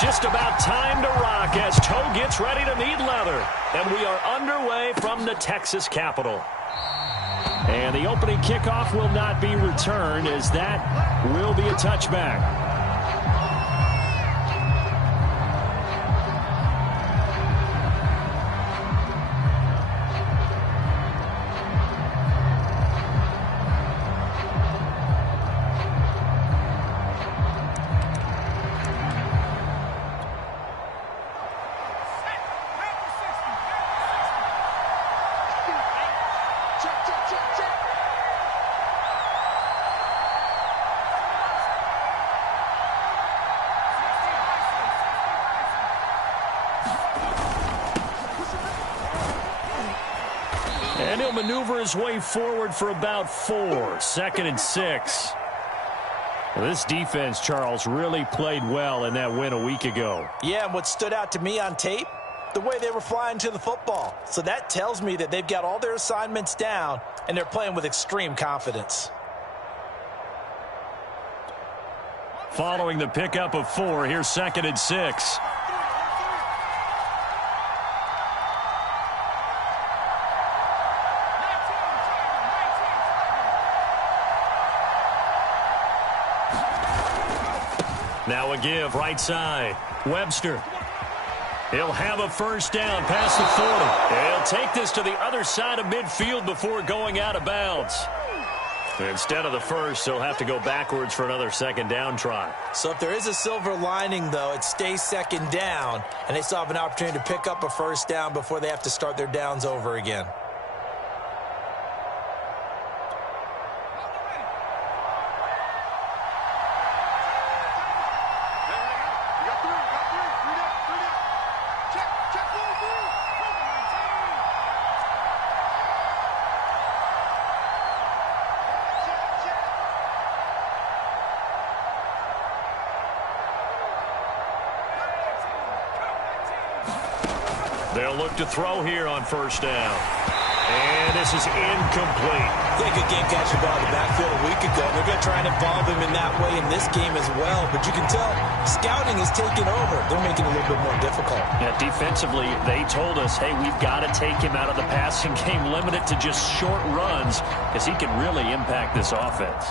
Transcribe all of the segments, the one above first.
Just about time to rock as Toe gets ready to meet leather. And we are underway from the Texas Capitol. And the opening kickoff will not be returned, as that will be a touchback. And he'll maneuver his way forward for about 4. 2nd and 6. Well, this defense, Charles, really played well in that win a week ago. Yeah, and what stood out to me on tape, the way they were flying to the football. So that tells me that they've got all their assignments down, and they're playing with extreme confidence. Following the pickup of 4, here's 2nd and 6. Now a give, right side. Webster. He'll have a first down past the 40. He'll take this to the other side of midfield before going out of bounds. Instead of the first, he'll have to go backwards for another 2nd down try. So if there is a silver lining, though, it stays 2nd down, and they still have an opportunity to pick up a first down before they have to start their downs over again. They'll look to throw here on first down. And this is incomplete. Yeah, good game catching ball in the backfield a week ago. They're going to try and involve him in that way in this game as well. But you can tell scouting is taking over. They're making it a little bit more difficult. Yeah, defensively, they told us, hey, we've got to take him out of the passing game, limit it to just short runs, because he can really impact this offense.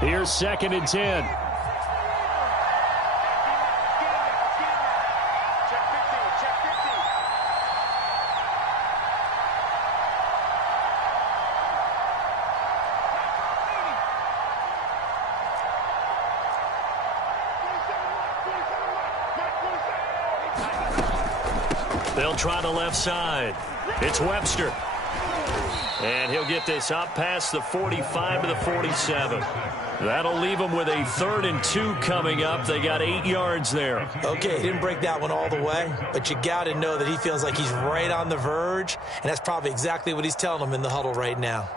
Here's 2nd and 10. They'll try the left side. It's Webster. And he'll get this up past the 45 to the 47. That'll leave them with a 3rd and 2 coming up. They got 8 yards there. Okay, he didn't break that one all the way, but you got to know that he feels like he's right on the verge, and that's probably exactly what he's telling them in the huddle right now.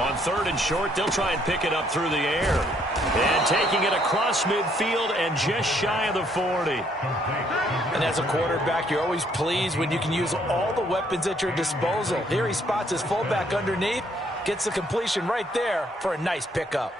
On 3rd and short, they'll try and pick it up through the air. And taking it across midfield and just shy of the 40. And as a quarterback, you're always pleased when you can use all the weapons at your disposal. Here he spots his fullback underneath, gets the completion right there for a nice pickup.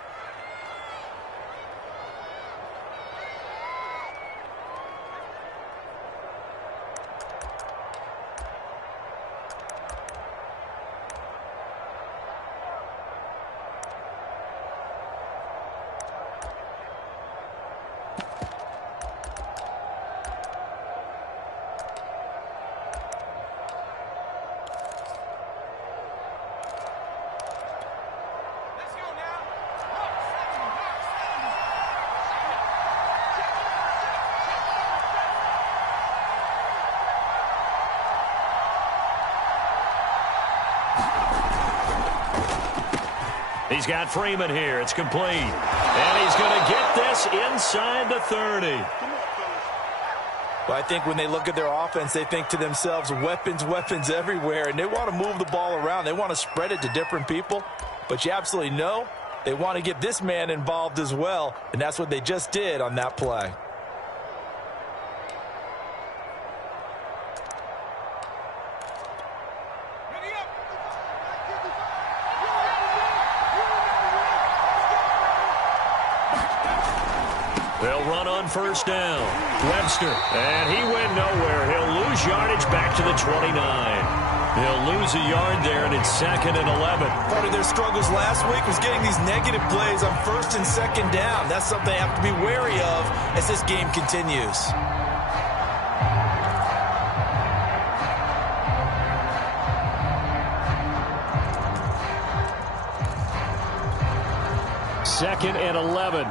He's got Freeman here. It's complete. And he's going to get this inside the 30. Well, I think when they look at their offense, they think to themselves, weapons, weapons everywhere, and they want to move the ball around. They want to spread it to different people, but you absolutely know they want to get this man involved as well, and that's what they just did on that play. They'll run on first down. Webster, and he went nowhere. He'll lose yardage back to the 29. He'll lose a yard there, and it's 2nd and 11. Part of their struggles last week was getting these negative plays on 1st and 2nd down. That's something they have to be wary of as this game continues. Second and 11.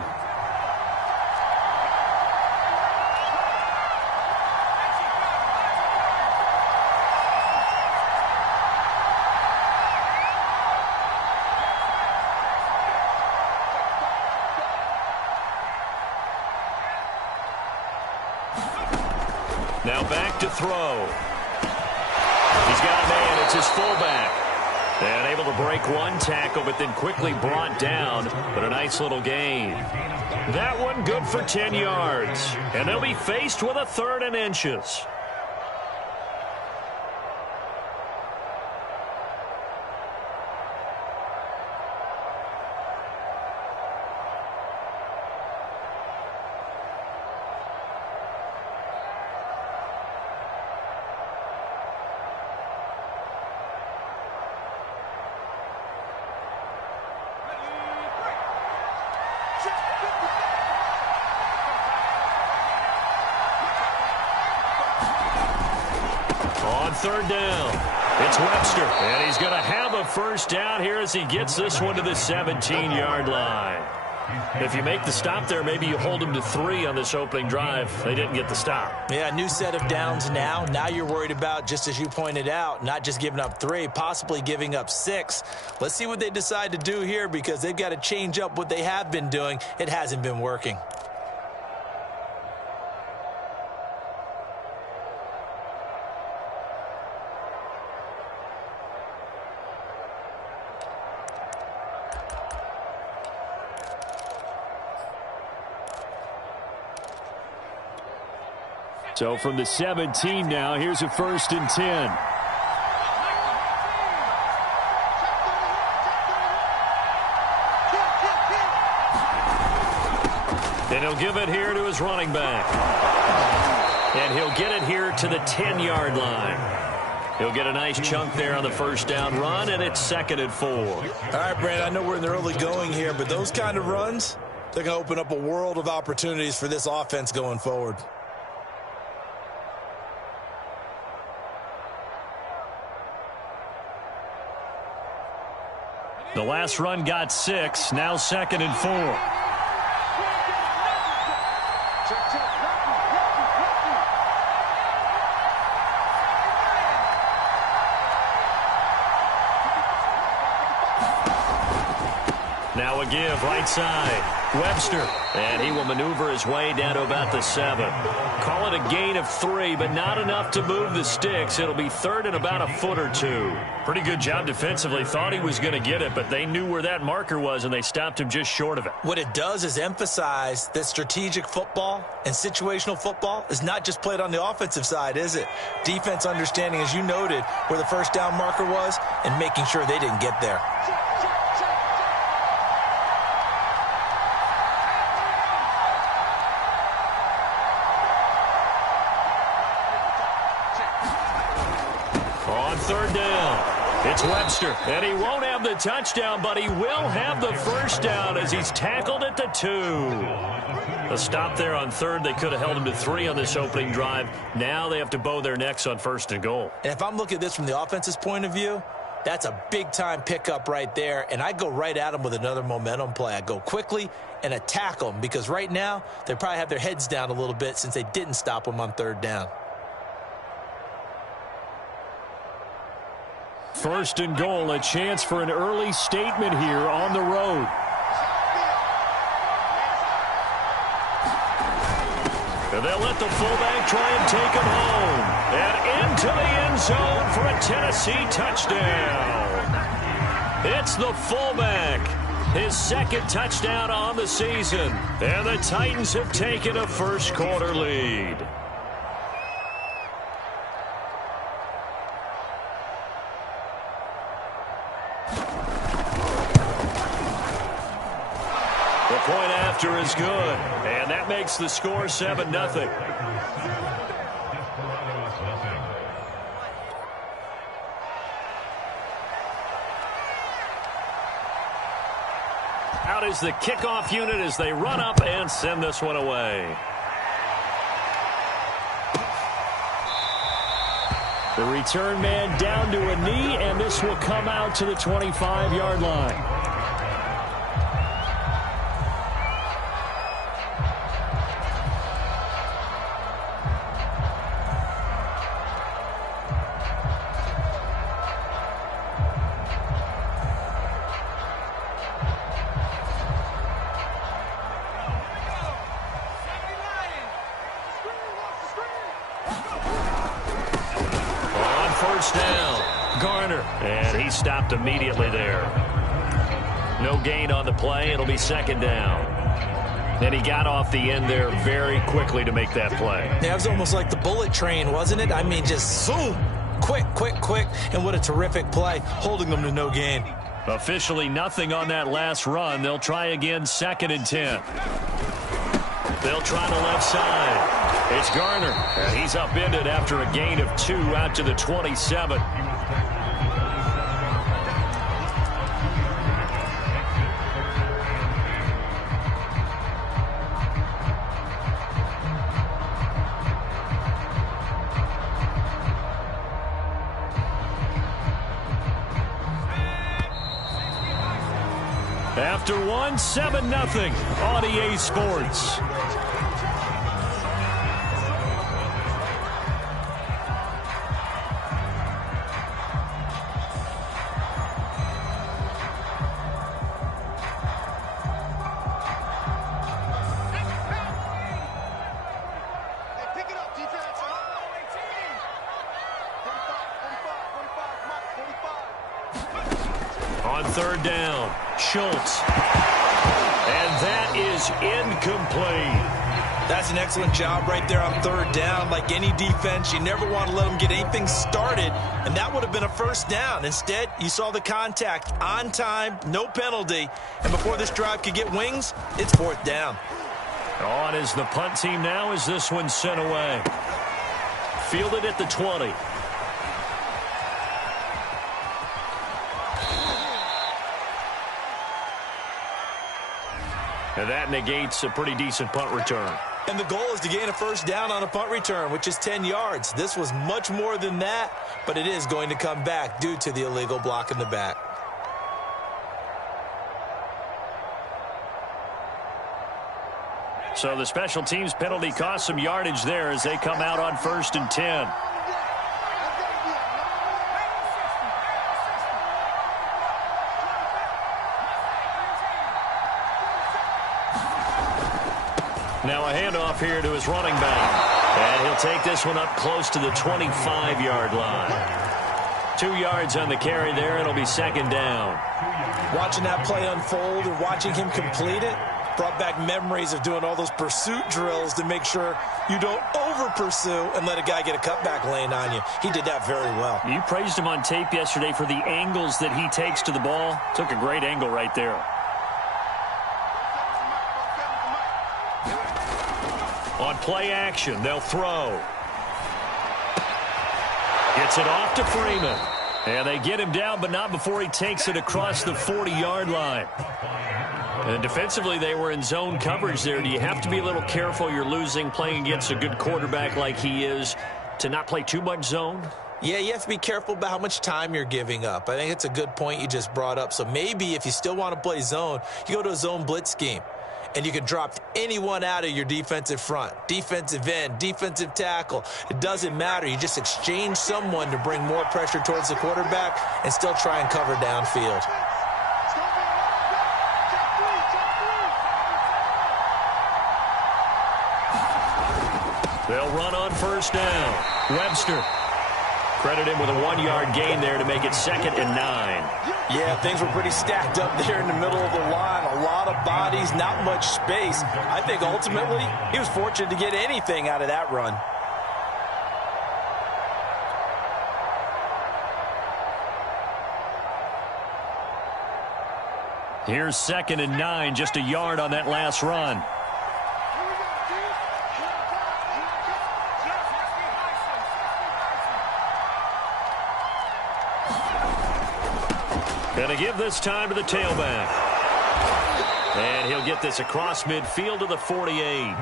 Now back to throw. He's got a man. It's his fullback. And able to break one tackle, but then quickly brought down. But a nice little gain. That one good for 10 yards. And they'll be faced with a 3rd and inches. On 3rd down, it's Webster, and he's going to have a first down here as he gets this one to the 17-yard line. If you make the stop there, maybe you hold them to 3 on this opening drive. They didn't get the stop. Yeah, new set of downs now. Now you're worried about, just as you pointed out, not just giving up 3, possibly giving up 6. Let's see what they decide to do here because they've got to change up what they have been doing. It hasn't been working. So from the 17 now, here's a 1st and 10. And he'll give it here to his running back. And he'll get it here to the 10-yard line. He'll get a nice chunk there on the first down run, and it's 2nd and 4. All right, Brad, I know we're in the early going here, but those kind of runs, they're going to open up a world of opportunities for this offense going forward. The last run got 6, now 2nd and 4. Now a give, right side. Webster, and he will maneuver his way down to about the 7. Call it a gain of 3, but not enough to move the sticks. It'll be 3rd and about a foot or 2. Pretty good job defensively. Thought he was going to get it, but they knew where that marker was, and they stopped him just short of it. What it does is emphasize that strategic football and situational football is not just played on the offensive side, is it? Defense understanding, as you noted, where the first down marker was and making sure they didn't get there. On 3rd down, it's Webster, and he won't have the touchdown, but he will have the first down as he's tackled at the 2. A stop there on 3rd. They could have held him to 3 on this opening drive. Now they have to bow their necks on 1st and goal. And if I'm looking at this from the offense's point of view, that's a big-time pickup right there, and I go right at them with another momentum play. I go quickly and attack them because right now they probably have their heads down a little bit since they didn't stop them on 3rd down. First and goal, a chance for an early statement here on the road. And they'll let the fullback try and take him home. And into the end zone for a Tennessee touchdown. It's the fullback. His second touchdown on the season. And the Titans have taken a first quarter lead. The point after is good, and that makes the score 7-0. Out is the kickoff unit as they run up and send this one away. The return man down to a knee, and this will come out to the 25-yard line. And he stopped immediately there. No gain on the play. It'll be second down. And he got off the end there very quickly to make that play. Yeah, it was almost like the bullet train, wasn't it? I mean, just zoom. Quick. And what a terrific play, holding them to no gain. Officially nothing on that last run. They'll try again, 2nd and 10. They'll try the left side. It's Garner. And he's upended after a gain of 2 out to the 27. After 1, 7-0 on EA Sports. On 3rd down, Schultz. And that is incomplete. That's an excellent job right there on 3rd down. Like any defense, you never want to let them get anything started, and that would have been a first down. Instead, you saw the contact on time, no penalty, and before this drive could get wings, it's 4th down. On is the punt team now as this one's sent away. Fielded at the 20. And that negates a pretty decent punt return. And the goal is to gain a first down on a punt return, which is 10 yards. This was much more than that, but it is going to come back due to the illegal block in the back. So the special teams penalty cost some yardage there as they come out on 1st and 10. Now a handoff here to his running back. And he'll take this one up close to the 25-yard line. 2 yards on the carry there. It'll be 2nd down. Watching that play unfold and watching him complete it brought back memories of doing all those pursuit drills to make sure you don't over-pursue and let a guy get a cutback lane on you. He did that very well. You praised him on tape yesterday for the angles that he takes to the ball. Took a great angle right there. On play action, they'll throw. Gets it off to Freeman. And they get him down, but not before he takes it across the 40-yard line. And defensively, they were in zone coverage there. Do you have to be a little careful? You're losing, playing against a good quarterback like he is, to not play too much zone? Yeah, you have to be careful about how much time you're giving up. I think it's a good point you just brought up. So maybe if you still want to play zone, you go to a zone blitz scheme. and you can drop anyone out of your defensive front. Defensive end, defensive tackle. It doesn't matter. You just exchange someone to bring more pressure towards the quarterback and still try and cover downfield. They'll run on first down. Webster. Credit him with a 1-yard gain there to make it 2nd and 9. Yeah, things were pretty stacked up there in the middle of the line. A lot of bodies, not much space. I think ultimately he was fortunate to get anything out of that run. Here's 2nd and 9, just a yard on that last run. Going to give this time to the tailback. And he'll get this across midfield to the 48.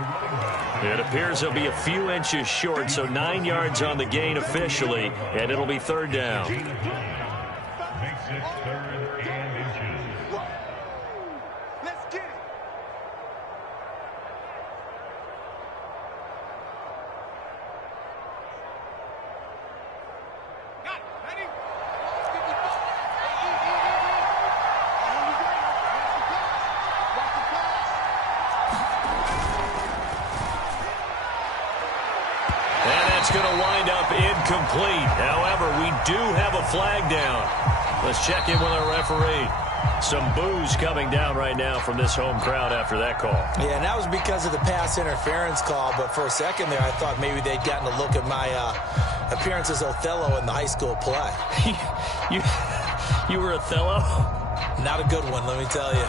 It appears he'll be a few inches short, so 9 yards on the gain officially, and it'll be 3rd down. Makes it 3rd and inches. Let's get it. Got it. Ready? And that's going to wind up incomplete. However, we do have a flag down. Let's check in with our referee. Some boos coming down right now from this home crowd after that call. Yeah, and that was because of the pass interference call, but for a second there I thought maybe they'd gotten a look at my appearance as Othello in the high school play. You were Othello? Not a good one, let me tell you.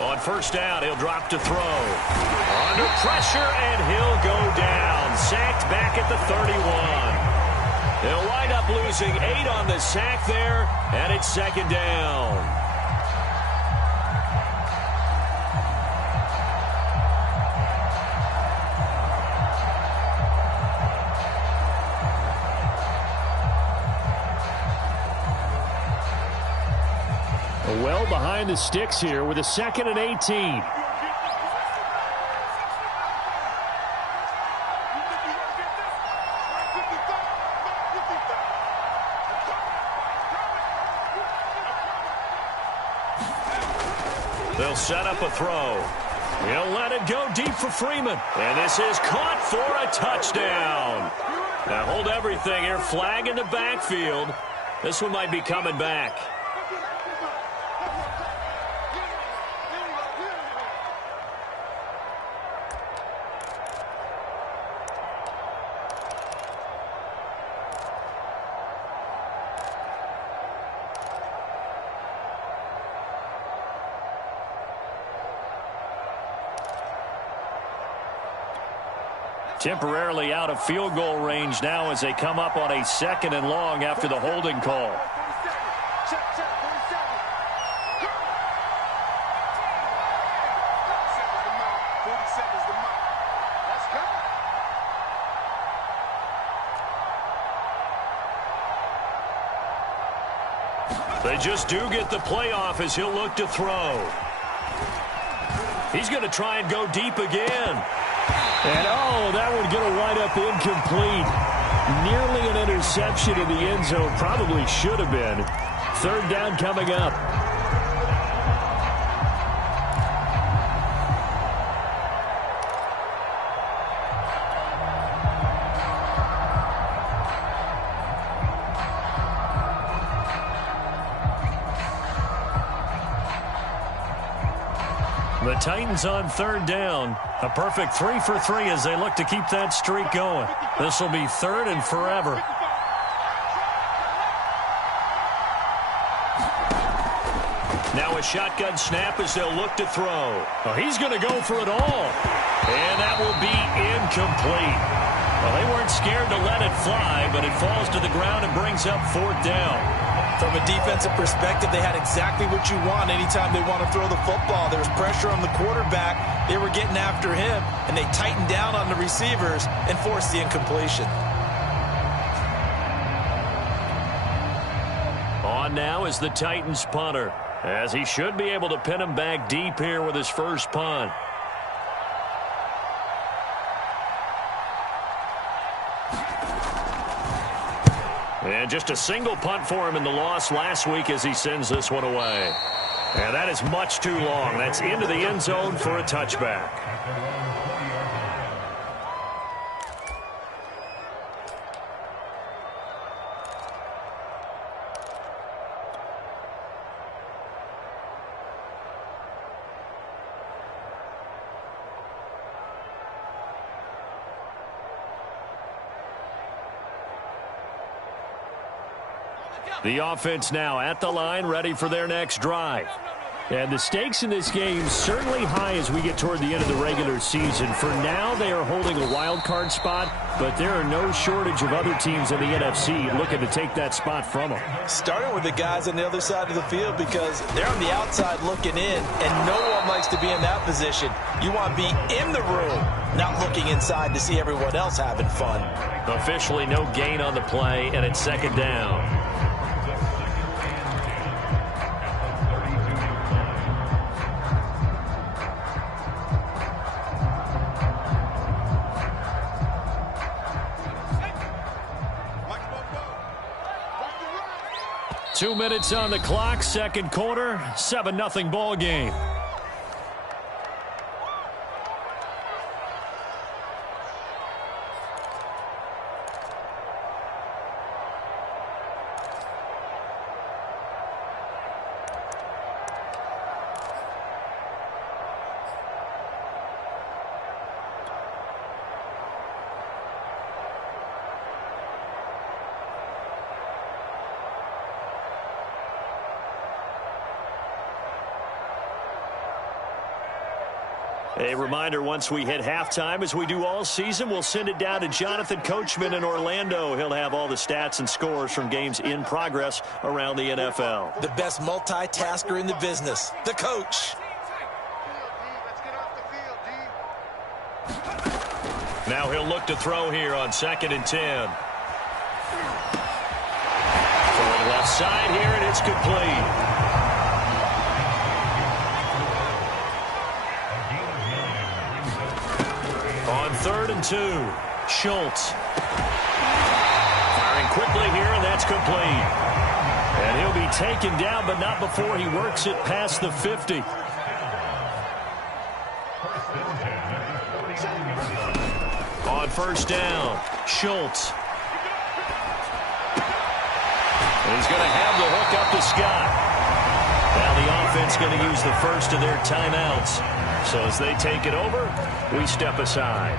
On first down, he'll drop to throw. Under pressure, and he'll go down. Sacked back at the 31. They'll wind up losing 8 on the sack there, and it's 2nd down. Well behind the sticks here with a 2nd and 18. They'll set up a throw. He'll let it go deep for Freeman. And this is caught for a touchdown. Now hold everything here. Flag in the backfield. This one might be coming back. Temporarily out of field goal range now as they come up on a 2nd and long after the holding call. They just do get the playoff as he'll look to throw. He's going to try and go deep again. And, oh, that one going to wind up incomplete. Nearly an interception in the end zone. Probably should have been. 3rd down coming up. The Titans on 3rd down. A perfect 3 for 3 as they look to keep that streak going. This will be 3rd and forever. Now a shotgun snap as they'll look to throw. Oh, he's going to go for it all. And that will be incomplete. Well, they weren't scared to let it fly, but it falls to the ground and brings up 4th down. From a defensive perspective, they had exactly what you want anytime they want to throw the football. There was pressure on the quarterback. They were getting after him, and they tightened down on the receivers and forced the incompletion. On now is the Titans punter, as he should be able to pin him back deep here with his first punt. And just a single punt for him in the loss last week as he sends this one away. And that is much too long. That's into the end zone for a touchback. The offense now at the line, ready for their next drive. And the stakes in this game certainly high as we get toward the end of the regular season. For now, they are holding a wild card spot, but there are no shortage of other teams in the NFC looking to take that spot from them. Starting with the guys on the other side of the field because they're on the outside looking in, and no one likes to be in that position. You want to be in the room, not looking inside to see everyone else having fun. Officially no gain on the play, and it's 2nd down. 2 minutes on the clock, 2nd quarter, 7-0 ball game. A reminder, once we hit halftime, as we do all season, we'll send it down to Jonathan Coachman in Orlando. He'll have all the stats and scores from games in progress around the NFL. The best multitasker in the business, the coach. Now he'll look to throw here on 2nd and 10. From the left side here, and it's complete. On 3rd and 2, Schultz. Firing quickly here, and that's complete. And he'll be taken down, but not before he works it past the 50. On 1st down, Schultz. And he's going to have the hook up to Scott. Now the offense going to use the first of their timeouts. So as they take it over, we step aside.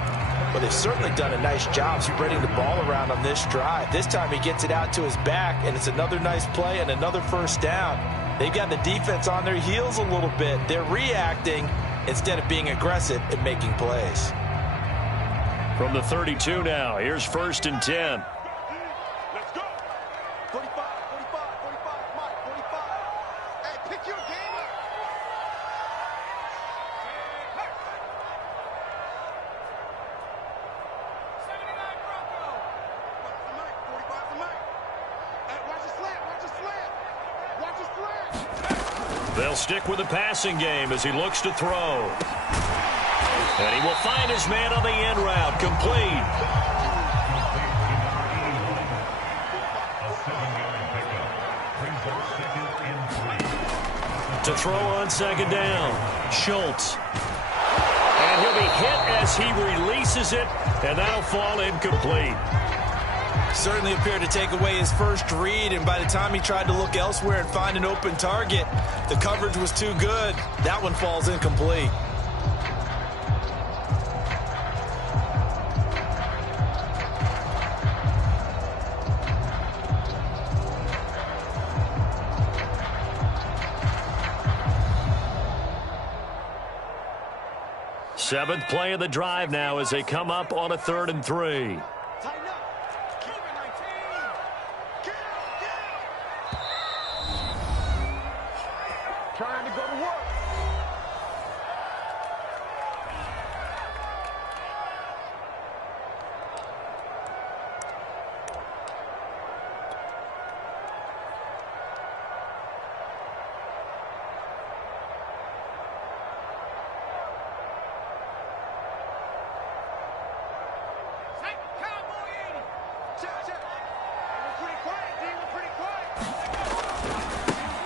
Well, they've certainly done a nice job spreading the ball around on this drive. This time he gets it out to his back, and it's another nice play and another 1st down. They've got the defense on their heels a little bit. They're reacting instead of being aggressive and making plays. From the 32 now, here's 1st and 10. Let's go. 45, Mike, 45. Hey, pick your game up. They'll stick with the passing game as he looks to throw. And he will find his man on the end route, complete. To throw on 2nd down, Schultz. And he'll be hit as he releases it, and that'll fall incomplete. Certainly appeared to take away his first read, and by the time he tried to look elsewhere and find an open target, the coverage was too good. That one falls incomplete. Seventh play of the drive now as they come up on a 3rd and 3. Tighten up. Keep it 19. Trying to go to work.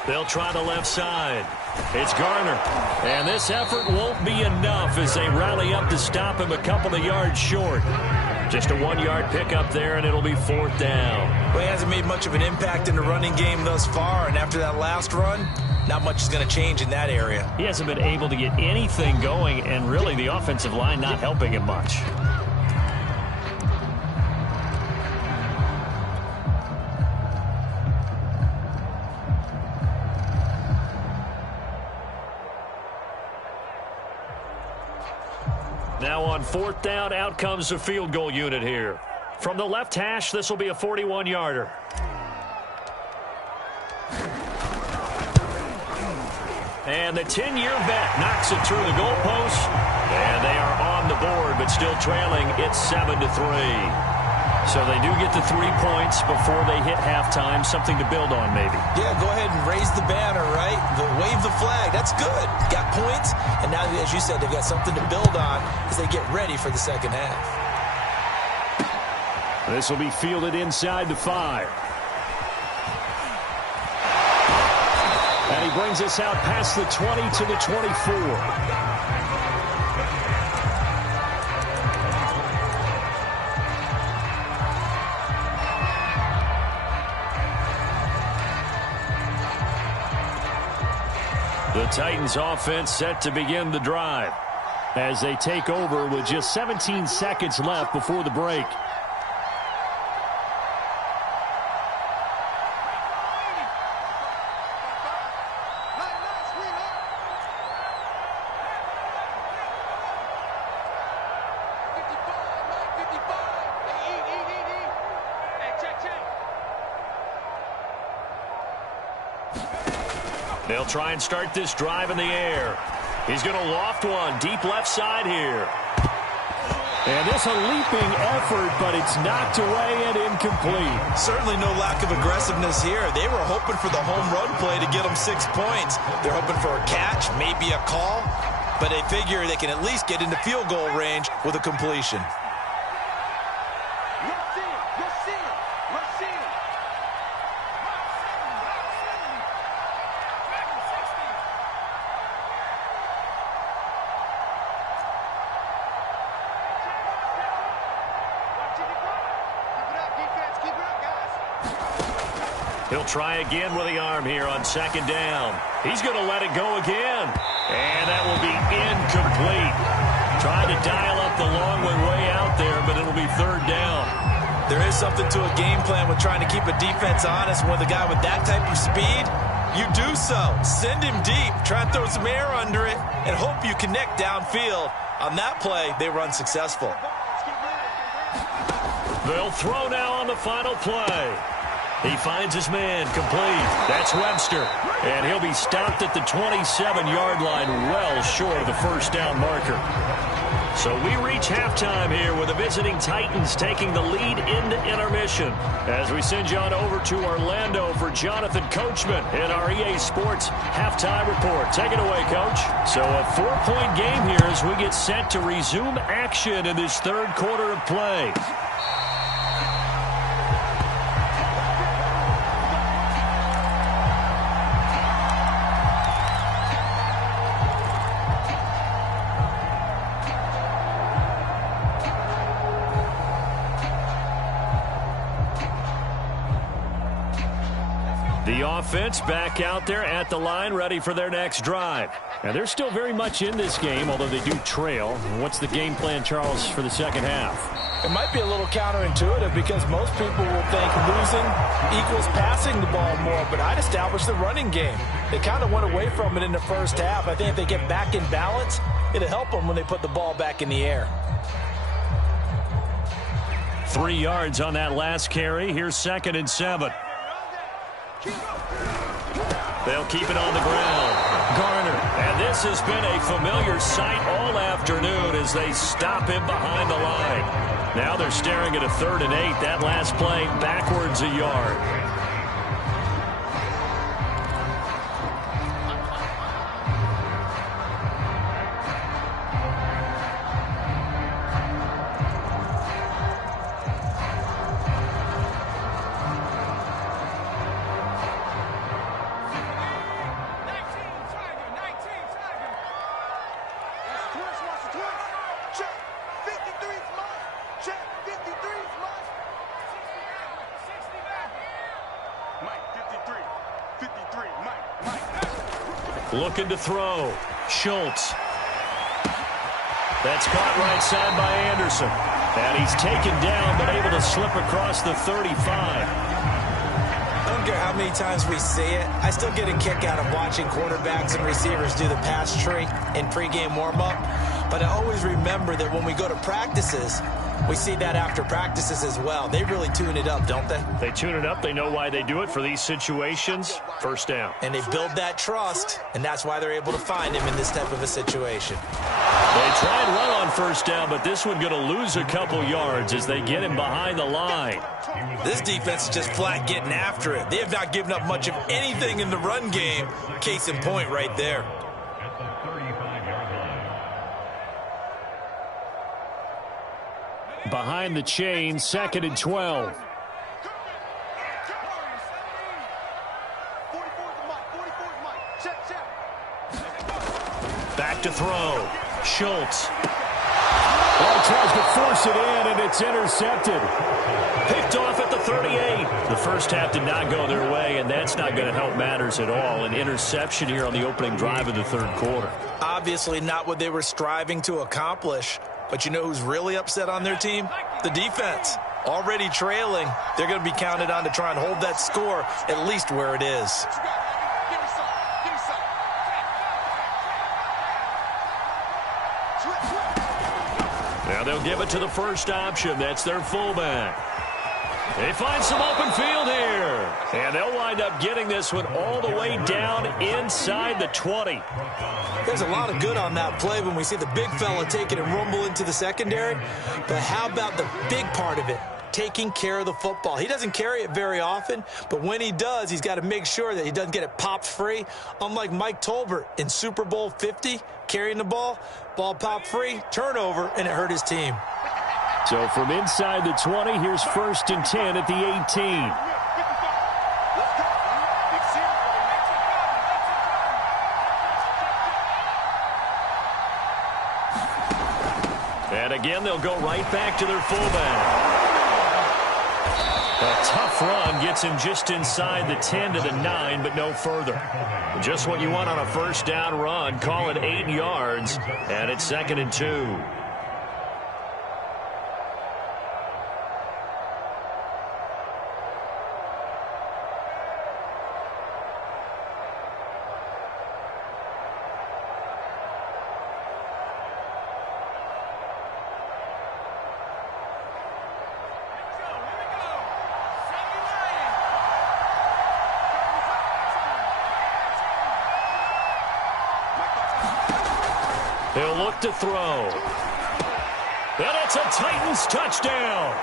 They'll try the left side. It's Garner. And this effort won't be enough as they rally up to stop him a couple of yards short. Just a 1-yard pickup there, and it'll be 4th down. Well, he hasn't made much of an impact in the running game thus far, and after that last run, not much is going to change in that area. He hasn't been able to get anything going, and really the offensive line not helping him much. Now on 4th down, out comes the field goal unit here. From the left hash, this will be a 41-yarder. And the 10-year vet knocks it through the goalpost. And they are on the board, but still trailing. It's 7-3. So they do get the 3 points before they hit halftime. Something to build on, maybe. Yeah, go ahead and raise the banner, right? Wave the flag. That's good. Got points, and now, as you said, they've got something to build on as they get ready for the second half. This will be fielded inside the 5. And he brings us out past the 20 to the 24. The Titans offense set to begin the drive as they take over with just 17 seconds left before the break. They'll try and start this drive in the air. He's going to loft one deep left side here. And this a leaping effort, but it's knocked away and incomplete. Certainly no lack of aggressiveness here. They were hoping for the home run play to get them 6 points. They're hoping for a catch, maybe a call, but they figure they can at least get into field goal range with a completion. He'll try again with the arm here on 2nd down. He's going to let it go again. And that will be incomplete. Trying to dial up the long way out there, but it'll be 3rd down. There is something to a game plan with trying to keep a defense honest. With a guy with that type of speed, you do so. Send him deep. Try and throw some air under it and hope you connect downfield. On that play, they were unsuccessful. They'll throw now on the final play. He finds his man complete. That's Webster. And he'll be stopped at the 27-yard line, well short of the 1st down marker. So we reach halftime here with the visiting Titans taking the lead into intermission. As we send you on over to Orlando for Jonathan Coachman in our EA Sports halftime report. Take it away, Coach. So a 4-point game here as we get set to resume action in this 3rd quarter of play. The offense back out there at the line, ready for their next drive. And they're still very much in this game, although they do trail. What's the game plan, Charles, for the second half? It might be a little counterintuitive because most people will think losing equals passing the ball more, but I'd establish the running game. They kind of went away from it in the first half. I think if they get back in balance, it'll help them when they put the ball back in the air. 3 yards on that last carry. Here's 2nd and 7. They'll keep it on the ground. Garner. And this has been a familiar sight all afternoon as they stop him behind the line. Now they're staring at a 3rd and 8. That last play backwards a yard. Looking to throw. Schultz. That's caught right side by Anderson. And he's taken down, but able to slip across the 35. I don't care how many times we see it. I still get a kick out of watching quarterbacks and receivers do the pass tree in pregame warm-up. But I always remember that when we go to practices, we see that after practices as well. They really tune it up, don't they? They tune it up. They know why they do it for these situations. First down. And they build that trust, and that's why they're able to find him in this type of a situation. They try and run on first down, but this one going to lose a couple yards as they get him behind the line. This defense is just flat getting after it. They have not given up much of anything in the run game. Case in point right there. At the 35-yard line. Behind the chain, 2nd and 12. Back to throw. Schultz. Well, tries to force it in, and it's intercepted. Picked off at the 38. The first half did not go their way, and that's not going to help matters at all. An interception here on the opening drive of the third quarter. Obviously not what they were striving to accomplish. But you know who's really upset on their team? The defense. Already trailing. They're going to be counted on to try and hold that score at least where it is. Now they'll give it to the first option. That's their fullback. They find some open field here. And they'll wind up getting this one all the way down inside the 20. There's a lot of good on that play when we see the big fella take it and rumble into the secondary. But how about the big part of it? Taking care of the football. He doesn't carry it very often, but when he does, he's got to make sure that he doesn't get it popped free. Unlike Mike Tolbert in Super Bowl 50, carrying the ball popped free, turnover, and it hurt his team. So from inside the 20, here's 1st and 10 at the 18. And again, they'll go right back to their fullback. A tough run gets him just inside the 10 to the 9, but no further. Just what you want on a first down run. Call it 8 yards, and it's 2nd and 2. He'll look to throw. And it's a Titans touchdown.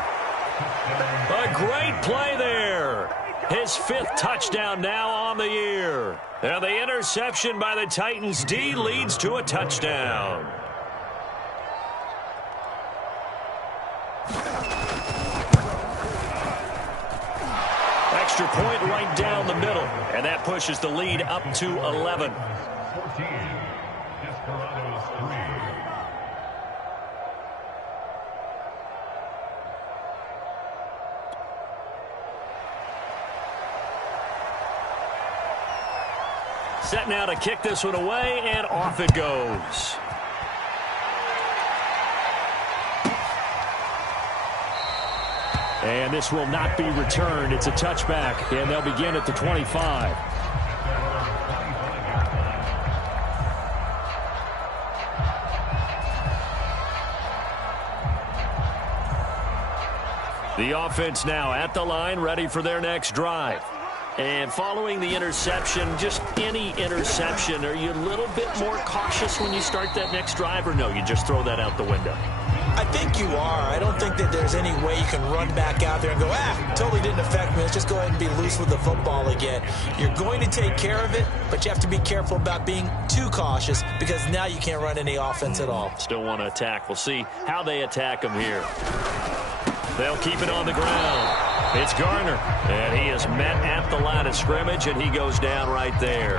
A great play there. His 5th touchdown now on the year. And the interception by the Titans D leads to a touchdown. Extra point right down the middle. And that pushes the lead up to 11. 14. Desperados 3. Set now to kick this one away, and off it goes. And this will not be returned. It's a touchback, and they'll begin at the 25. The offense now at the line, ready for their next drive. And following the interception, just any interception, are you a little bit more cautious when you start that next drive, or no, you just throw that out the window? I think you are. I don't think that there's any way you can run back out there and go, totally didn't affect me. Let's just go ahead and be loose with the football again. You're going to take care of it, but you have to be careful about being too cautious because now you can't run any offense at all. Still want to attack. We'll see how they attack them here. They'll keep it on the ground. It's Garner, and he is met at the line of scrimmage, and he goes down right there.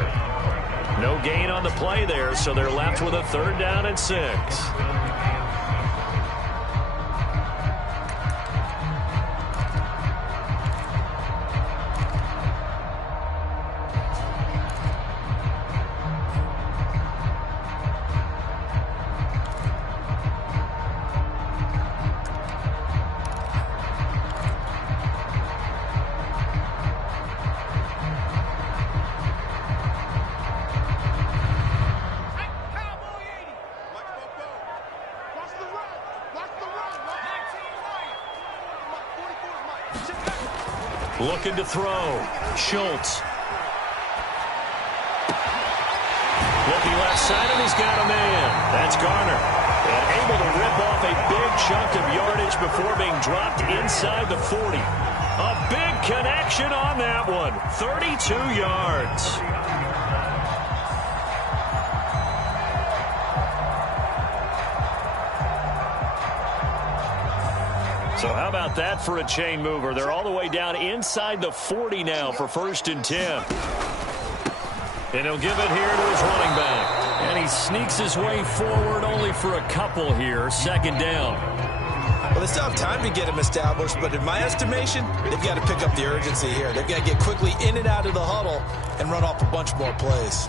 No gain on the play there, so they're left with a 3rd down and 6. Looking to throw. Schultz. Looking left side, and he's got a man. That's Garner. And able to rip off a big chunk of yardage before being dropped inside the 40. A big connection on that one. 32 yards. So how about that for a chain mover? They're all the way down inside the 40 now for 1st and 10. And he'll give it here to his running back. And he sneaks his way forward only for a couple here. 2nd down. Well, they still have time to get him established, but in my estimation, they've got to pick up the urgency here. They've got to get quickly in and out of the huddle and run off a bunch more plays.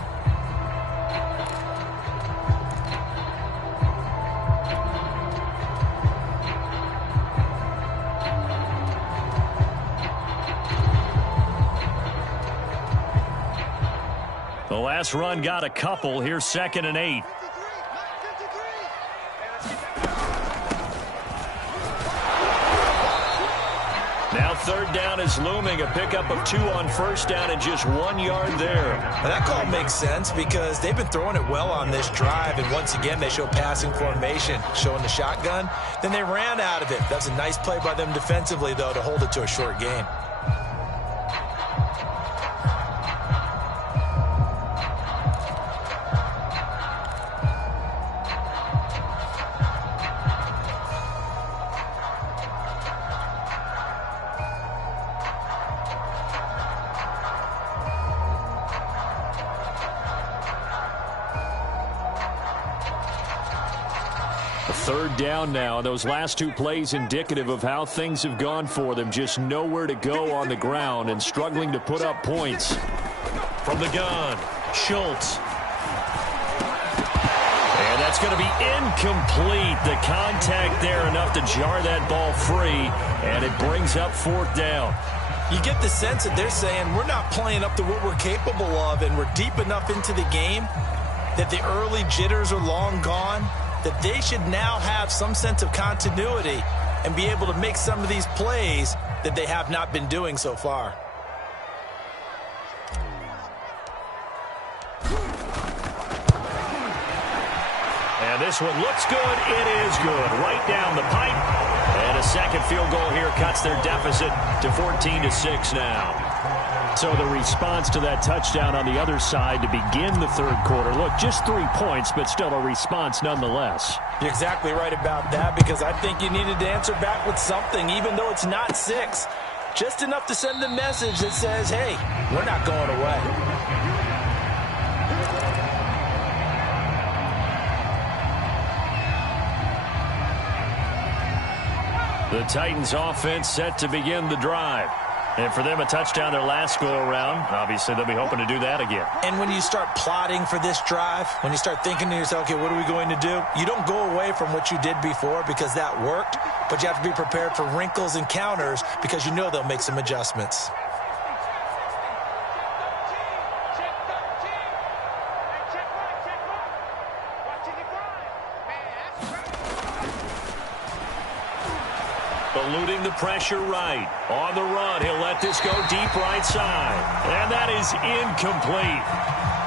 The last run got a couple. Here's 2nd and 8. Now 3rd down is looming. A pickup of 2 on 1st down and just 1 yard there. Now that call makes sense because they've been throwing it well on this drive, and once again they show passing formation, showing the shotgun. Then they ran out of it. That's a nice play by them defensively, though, to hold it to a short gain. A 3rd down now. Those last 2 plays indicative of how things have gone for them. Just nowhere to go on the ground and struggling to put up points. From the gun, Schultz. And that's going to be incomplete. The contact there enough to jar that ball free, and it brings up 4th down. You get the sense that they're saying we're not playing up to what we're capable of, and we're deep enough into the game that the early jitters are long gone, that they should now have some sense of continuity and be able to make some of these plays that they have not been doing so far. And this one looks good. It is good. Right down the pipe. And a 2nd field goal here cuts their deficit to 14-6 now. So the response to that touchdown on the other side to begin the 3rd quarter. Look, just 3 points, but still a response nonetheless. You're exactly right about that, because I think you needed to answer back with something, even though it's not 6. Just enough to send the message that says, hey, we're not going away. The Titans offense set to begin the drive. And for them, a touchdown their last go-around. Obviously, they'll be hoping to do that again. And when you start plotting for this drive, when you start thinking to yourself, okay, what are we going to do? You don't go away from what you did before because that worked, but you have to be prepared for wrinkles and counters because you know they'll make some adjustments. Eluding the pressure right. On the run, he'll let this go deep right side. And that is incomplete.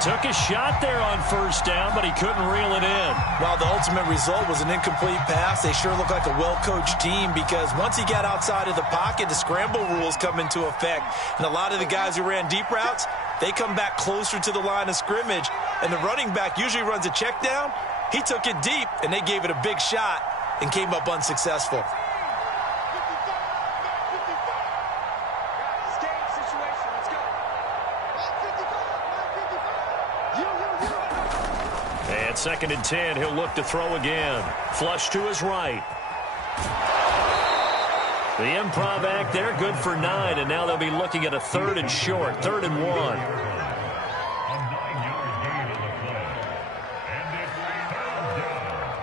Took a shot there on first down, but he couldn't reel it in. Well, the ultimate result was an incomplete pass. They sure look like a well-coached team because once he got outside of the pocket, the scramble rules come into effect. And a lot of the guys who ran deep routes, they come back closer to the line of scrimmage. And the running back usually runs a check down. He took it deep, and they gave it a big shot and came up unsuccessful. And 2nd and 10, he'll look to throw again. Flush to his right. The improv act there, good for 9, and now they'll be looking at a 3rd and short, 3rd and 1. A 9-yard gain on the play. And it's 3rd down.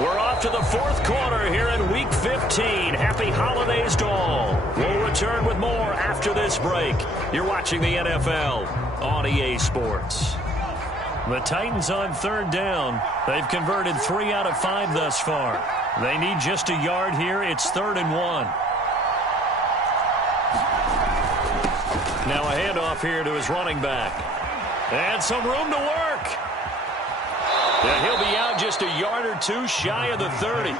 We're off to the 4th quarter here in Week 15. Happy holidays to all. We'll return with more after this break. You're watching the NFL on EA Sports. The Titans on 3rd down. They've converted 3 out of 5 thus far. They need just a yard here. It's 3rd and 1. Now a handoff here to his running back. And some room to work. And he'll be out just a yard or 2 shy of the 30.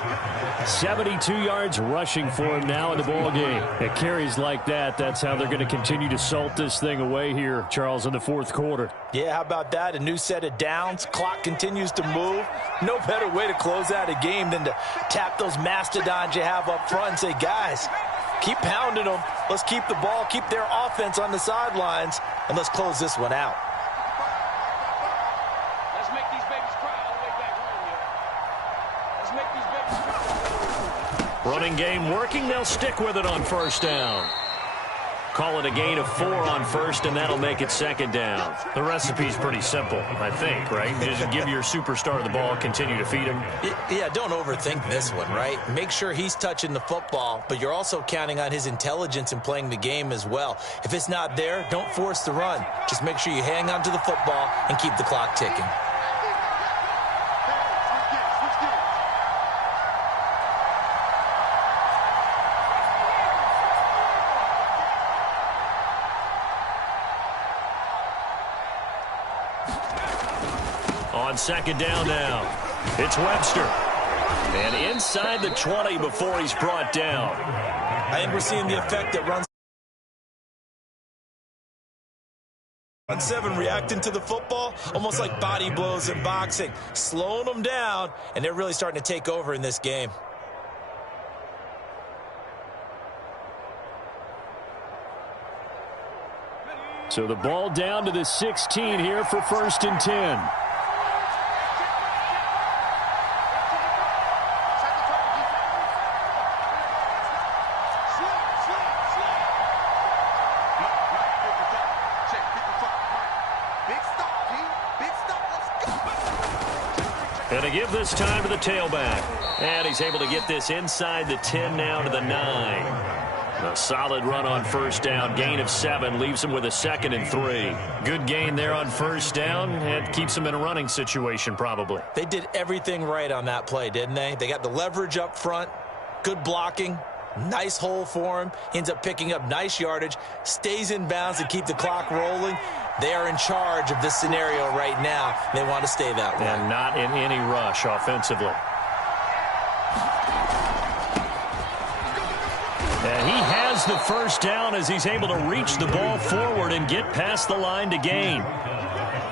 72 yards rushing for him now in the ballgame. At carries like that, that's how they're going to continue to salt this thing away here, Charles, in the 4th quarter. Yeah, how about that? A new set of downs. Clock continues to move. No better way to close out a game than to tap those mastodons you have up front and say, guys, keep pounding them. Let's keep the ball, keep their offense on the sidelines, and let's close this one out. Running game working. They'll stick with it on 1st down. Call it a gain of 4 on 1st, and that'll make it 2nd down. The recipe's pretty simple, I think, right? Just give your superstar the ball, continue to feed him. Yeah, don't overthink this one, right? Make sure he's touching the football, but you're also counting on his intelligence in playing the game as well. If it's not there, don't force the run. Just make sure you hang on to the football and keep the clock ticking. On 2nd down now, it's Webster. And inside the 20 before he's brought down. I think we're seeing the effect that runs 7 reacting to the football, almost like body blows in boxing, slowing them down, and they're really starting to take over in this game. So the ball down to the 16 here for 1st and 10. And to give this time to the tailback. And he's able to get this inside the 10 now to the 9. A solid run on 1st down. Gain of 7 leaves him with a 2nd and 3. Good gain there on 1st down. And keeps him in a running situation probably. They did everything right on that play, didn't they? They got the leverage up front. Good blocking. Nice hole for him. He ends up picking up nice yardage. Stays in bounds to keep the clock rolling. They are in charge of this scenario right now. They want to stay that way. And not in any rush offensively. And he has the 1st down as he's able to reach the ball forward and get past the line to gain.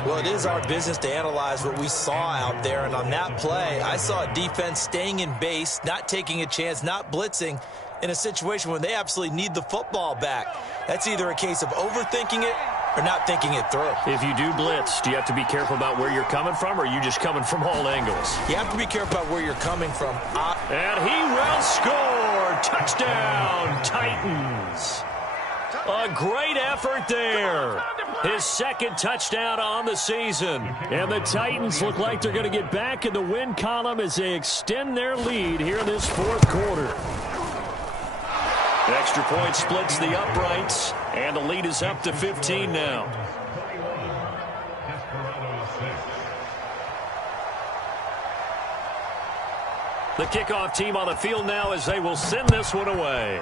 Well, it is our business to analyze what we saw out there. And on that play, I saw a defense staying in base, not taking a chance, not blitzing in a situation when they absolutely need the football back. That's either a case of overthinking it or not thinking it through. If you do blitz, do you have to be careful about where you're coming from, or are you just coming from all angles? You have to be careful about where you're coming from. And he will score. Touchdown, Titans. A great effort there. His second touchdown on the season. And the Titans look like they're going to get back in the win column as they extend their lead here in this fourth quarter. Extra point splits the uprights, and the lead is up to 15 now. The kickoff team on the field now as they will send this one away.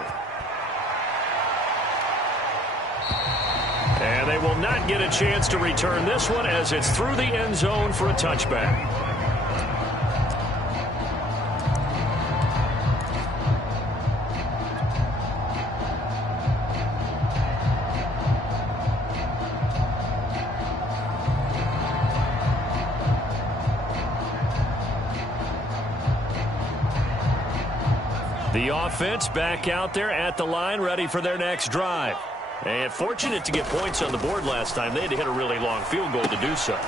And they will not get a chance to return this one as it's through the end zone for a touchback. The offense back out there at the line, ready for their next drive. And fortunate to get points on the board last time. They had to hit a really long field goal to do so.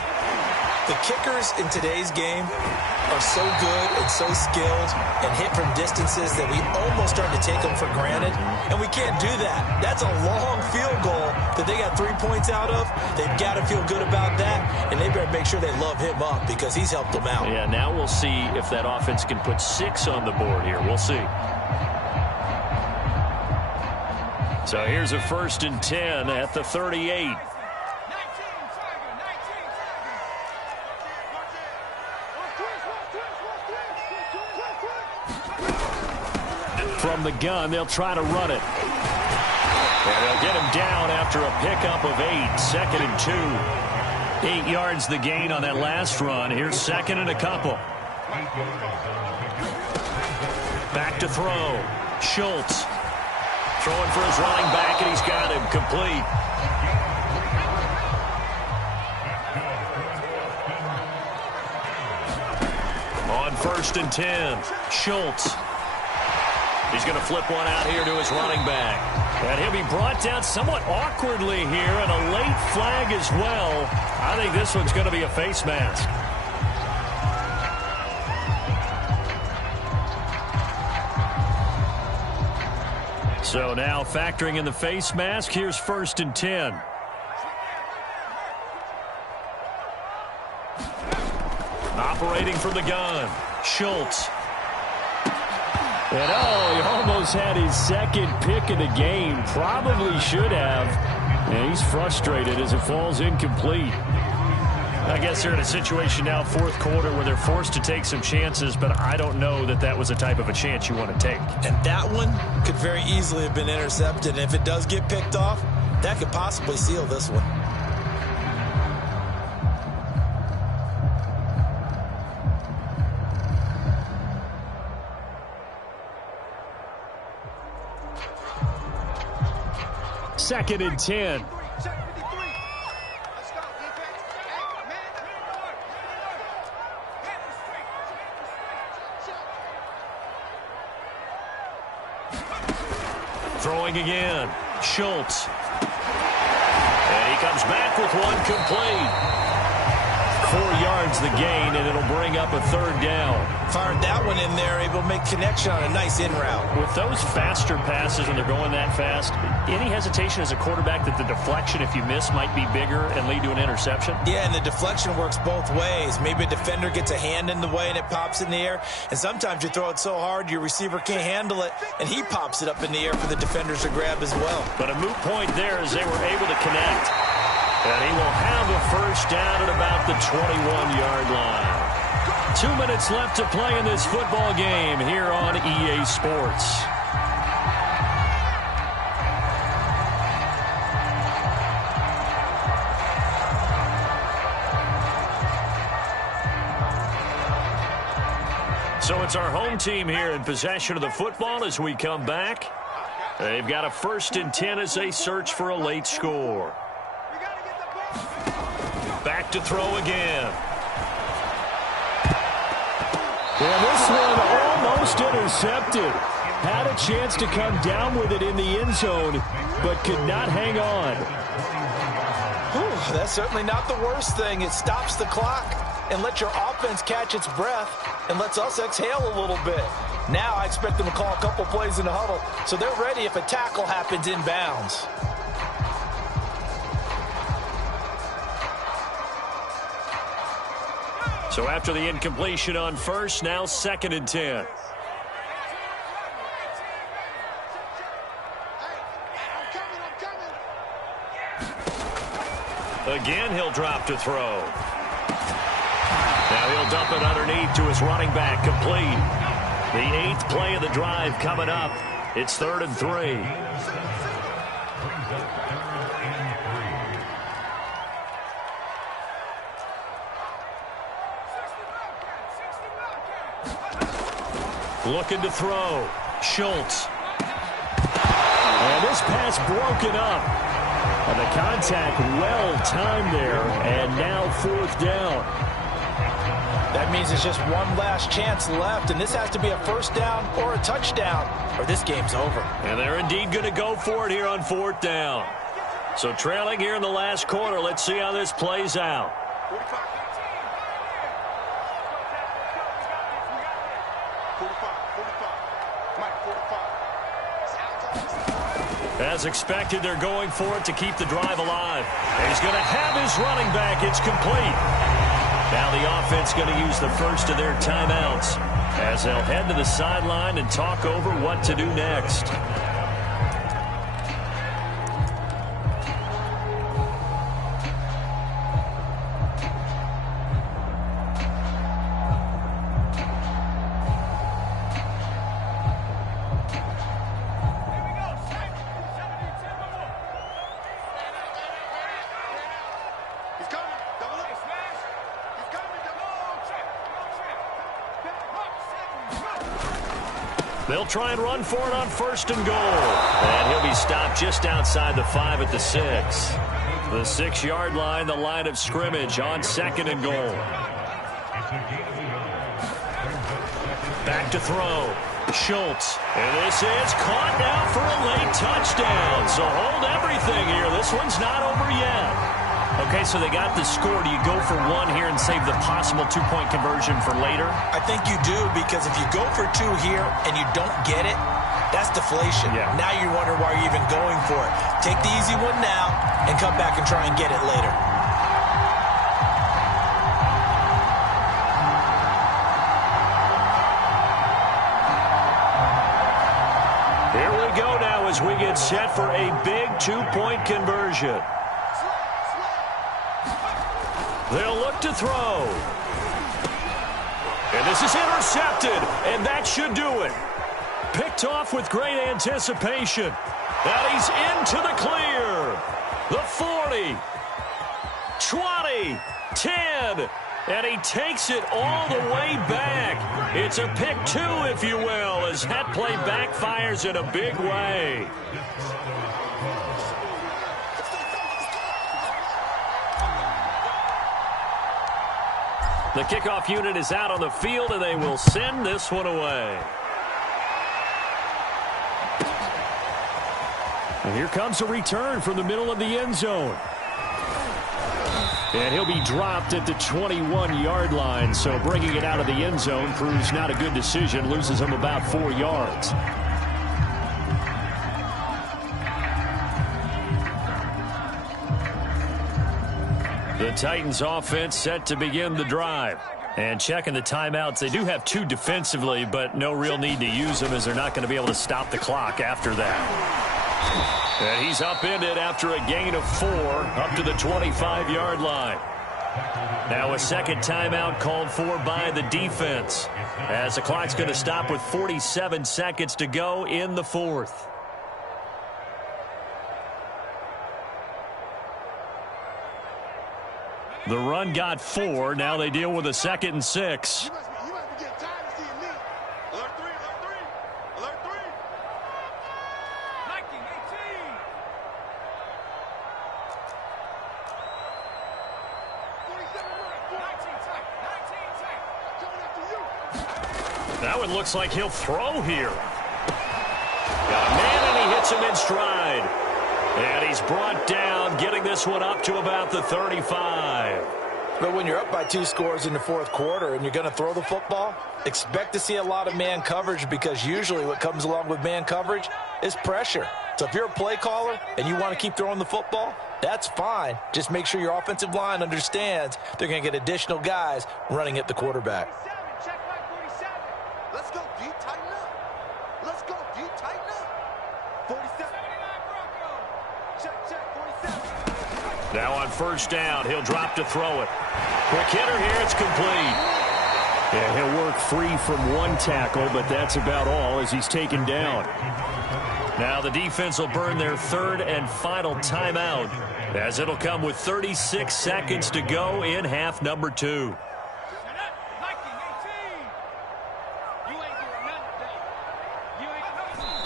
The kickers in today's game are so good and so skilled and hit from distances that we almost start to take them for granted. And we can't do that. That's a long field goal that they got 3 points out of. They've got to feel good about that. And they better make sure they love him up because he's helped them out. Yeah, now we'll see if that offense can put 6 on the board here. We'll see. So here's a 1st and 10 at the 38. From the gun, they'll try to run it. And they'll get him down after a pickup of 8. 2nd and 2. 8 yards the gain on that last run. Here's 2nd and a couple. Back to throw. Schultz. Throwing for his running back, and he's got him complete. On 1st and 10, Schultz. He's going to flip one out here to his running back. And he'll be brought down somewhat awkwardly here, and a late flag as well. I think this one's going to be a face mask. So now factoring in the face mask, here's 1st and 10. Operating from the gun, Schultz. And he almost had his 2nd pick of the game. Probably should have. And he's frustrated as it falls incomplete. I guess they're in a situation now, 4th quarter, where they're forced to take some chances, but I don't know that that was the type of a chance you want to take. And that one could very easily have been intercepted. And if it does get picked off, that could possibly seal this one. Second and 10. Throwing again, Schultz. And he comes back with one complete. 4 yards the gain, and it'll bring up a 3rd down. Fired that one in there, able to make connection on a nice in route. With those faster passes when they're going that fast, any hesitation as a quarterback that the deflection, if you miss, might be bigger and lead to an interception? Yeah, and the deflection works both ways. Maybe a defender gets a hand in the way and it pops in the air, and sometimes you throw it so hard your receiver can't handle it, and he pops it up in the air for the defenders to grab as well. But a moot point there as they were able to connect. And he will have a 1st down at about the 21-yard line. 2 minutes left to play in this football game here on EA Sports. So it's our home team here in possession of the football as we come back. They've got a 1st and 10 as they search for a late score. Back to throw again. Well, this one almost intercepted. Had a chance to come down with it in the end zone, but could not hang on. Whew, that's certainly not the worst thing. It stops the clock and lets your offense catch its breath and lets us exhale a little bit. Now I expect them to call a couple plays in the huddle, so they're ready if a tackle happens inbounds. So after the incompletion on first, now 2nd and 10. Again, he'll drop to throw. Now he'll dump it underneath to his running back, complete. The 8th play of the drive coming up. It's 3rd and 3. Looking to throw. Schultz. And this pass broken up. And the contact well timed there. And now 4th down. That means it's just one last chance left, and this has to be a first down or a touchdown, or this game's over. And they're indeed going to go for it here on 4th down. So trailing here in the last quarter, let's see how this plays out. 45. Mike, 45. As expected, they're going for it to keep the drive alive. And he's going to have his running back. It's complete. Now the offense going to use the first of their timeouts as they'll head to the sideline and talk over what to do next. They'll try and run for it on 1st and goal. And he'll be stopped just outside the 5 at the 6. The 6-yard line, the line of scrimmage on 2nd and goal. Back to throw. Schultz. And this is caught now for a late touchdown. So hold everything here. This one's not over yet. Okay, so they got the score. Do you go for one here and save the possible 2-point conversion for later? I think you do, because if you go for 2 here and you don't get it, that's deflation. Yeah. Now you wonder why you're even going for it. Take the easy one now and come back and try and get it later. Here we go now as we get set for a big 2-point conversion. They'll look to throw. And this is intercepted, and that should do it. Picked off with great anticipation. And he's into the clear. The 40, 20, 10, and he takes it all the way back. It's a pick 2, if you will, as that play backfires in a big way. The kickoff unit is out on the field, and they will send this one away. And here comes a return from the middle of the end zone. And he'll be dropped at the 21-yard line, so bringing it out of the end zone proves not a good decision, loses him about 4 yards. The Titans offense set to begin the drive. And checking the timeouts, they do have 2 defensively, but no real need to use them as they're not going to be able to stop the clock after that. And he's upended after a gain of 4 up to the 25-yard line. Now a second timeout called for by the defense as the clock's going to stop with 47 seconds to go in the 4th. The run got 4. Now they deal with a 2nd and 6. You must be getting tired of seeing me. Alert 3, alert 3, alert 3. 19, 18. That one looks like he'll throw here. Got a man, and he hits him in stride. And he's brought down, getting this one up to about the 35. But when you're up by 2 scores in the fourth quarter and you're going to throw the football, expect to see a lot of man coverage, because usually what comes along with man coverage is pressure. So if you're a play caller and you want to keep throwing the football, that's fine. Just make sure your offensive line understands they're going to get additional guys running at the quarterback. Check back 47. Let's go, D. Tighten up. Let's go, D. Tighten up. 47. Check, 47. Now on first down, he'll drop to throw it. Quick hitter here, it's complete. Yeah, he'll work free from one tackle, but that's about all as he's taken down. Now the defense will burn their third and final timeout, as it'll come with 36 seconds to go in half number 2.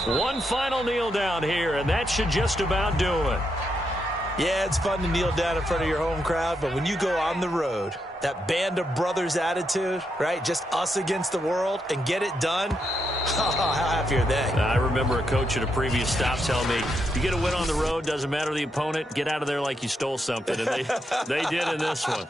One final kneel down here, and that should just about do it. Yeah, it's fun to kneel down in front of your home crowd, but when you go on the road, that band of brothers attitude, right? Just us against the world, and get it done. Oh, how happy are they? I remember a coach at a previous stop telling me, you get a win on the road, doesn't matter the opponent, get out of there like you stole something. And they did in this one.